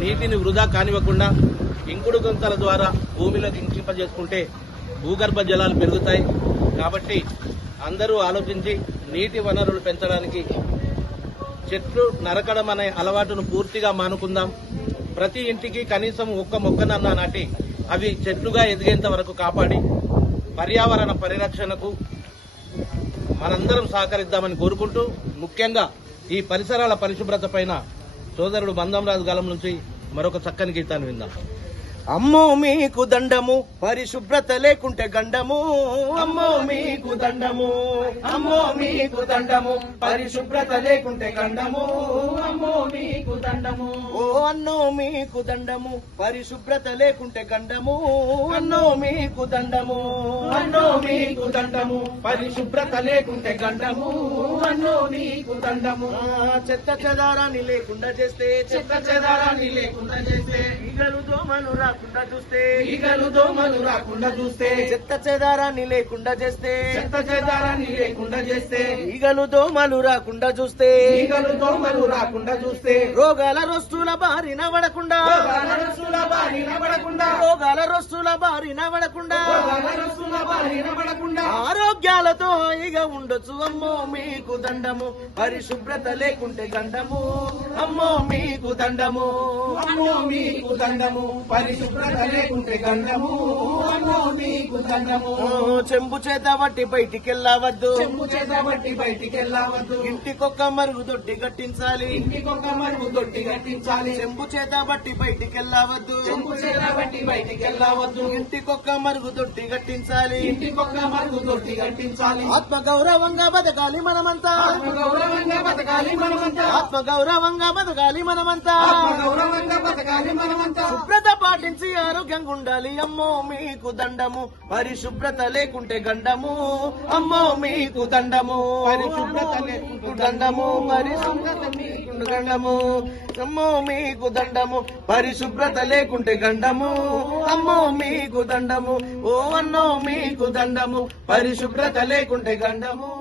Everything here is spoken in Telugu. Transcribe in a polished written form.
నీటిని వృధా కానివ్వకుండా ఇంకుడు గుంతల ద్వారా భూమిలోకి ఇంకింపజేసుకుంటే భూగర్భ జలాలు పెరుగుతాయి. కాబట్టి అందరూ ఆలోచించి నీటి వనరులు పెంచడానికి చెట్లు నరకడం అనే అలవాటును పూర్తిగా మానుకుందాం. ప్రతి ఇంటికి కనీసం ఒక్క మొక్కనన్నా నాటి అవి చెట్లుగా ఎదిగేంత వరకు కాపాడి పర్యావరణ పరిరక్షణకు మనందరం సహకరిద్దామని కోరుకుంటూ, ముఖ్యంగా ఈ పరిసరాల పరిశుభ్రత పైన సోదరుడు బంధంరాజు గలం నుంచి మరొక చక్కని గీతాన్ని విందాం. అమ్మో మీకు దండము, పరిశుభ్రత లేకుంటే గండము. అమ్మో మీకు దండము, అమ్మో మీకు దండము, పరిశుభ్రత లేకుంటే గండము. అమ్మో మీకు దండము, ఓ అన్నో మీకు దండము, పరిశుభ్రత లేకుంటే గండము. అన్నో మీకు దండము, అన్నో మీకు దండము, పరిశుభ్రత లేకుంటే గండము. అన్నో మీకు దండము. చెత్త చెదారాన్ని లేకుండా చేస్తే, చెత్త చెదారాన్ని లేకుండా చేస్తే, ఈగలు దోమలు రాకుండా చూస్తే, ఈగలు దోమలు రాకుండా చూస్తే, చెత్త చెదారాన్ని లేకుండా చేస్తే, చెత్త చెదారాన్ని లేకుండా చేస్తే, ఈగలు దోమలు రాకుండా చూస్తే, ఈగలు దోమలు రాకుండా చూస్తే, రోగాల రొస్తుల బారిన పడకుండా, రోగాల రొస్తుల బారిన పడకుండా, రోగాల రొస్తుల బారిన పడకుండా, రోగాల రొస్తుల బారిన పడకుండా ఆరోగ్యాలతో హాయిగా ఉండొచ్చు. అమ్మో మీకు దండము, పరిశుభ్రత లేకుంటే గండము. అమ్మో మీకు దండము, అమ్మో మీకు దండము, పరిశుభ్రత లేకుంటే గండము. అమ్మో మీకు దండము. చెంబు చేత బట్టి బయటికెళ్ళవద్దు, చెంబు చేత బట్టి బయటికెళ్ళవద్దు. ఇంటికొక్క మరుగు దొడ్డి కట్టించాలి, ఇంటికొక్క మరుగు దొడ్డి కట్టించాలి. చెంబు చేత బట్టి బయటికెళ్ళవద్దు, చెంబు చేత బట్టి బయటికెళ్ళవద్దు. ఇంటికొక్క మరుగు దొడ్డి కట్టించాలి, ఇంటికొక్క మరుగు దొడ్డి కట్టించాలి. ఆత్మ గౌరవంగా బతకాలి మనమంతా, ఆత్మ గౌరవంగా బతకాలి మనమంతా, ఆత్మ గౌరవంగా బతకాలి మనమంతా, ఆత్మ గౌరవంగా బతకాలి మనమంతా. శుభ్రత పాటించి ఆరోగ్యంగా ఉండాలి. అమ్మో మీకు దండము, పరిశుభ్రత లేకుంటే గండము. అమ్మో మీకు దండము, పరిశుభ్రత లేకుంటే దండము. పరిశుభ్రత లేకుంటే గండము. అమ్మో మీకు దండము, పరిశుభ్రత లేకుంటే గండము. అమ్మో మీకు దండము, ఓ అన్నో మీకు దండము, పరిశుభ్రత లేకుంటే గండము.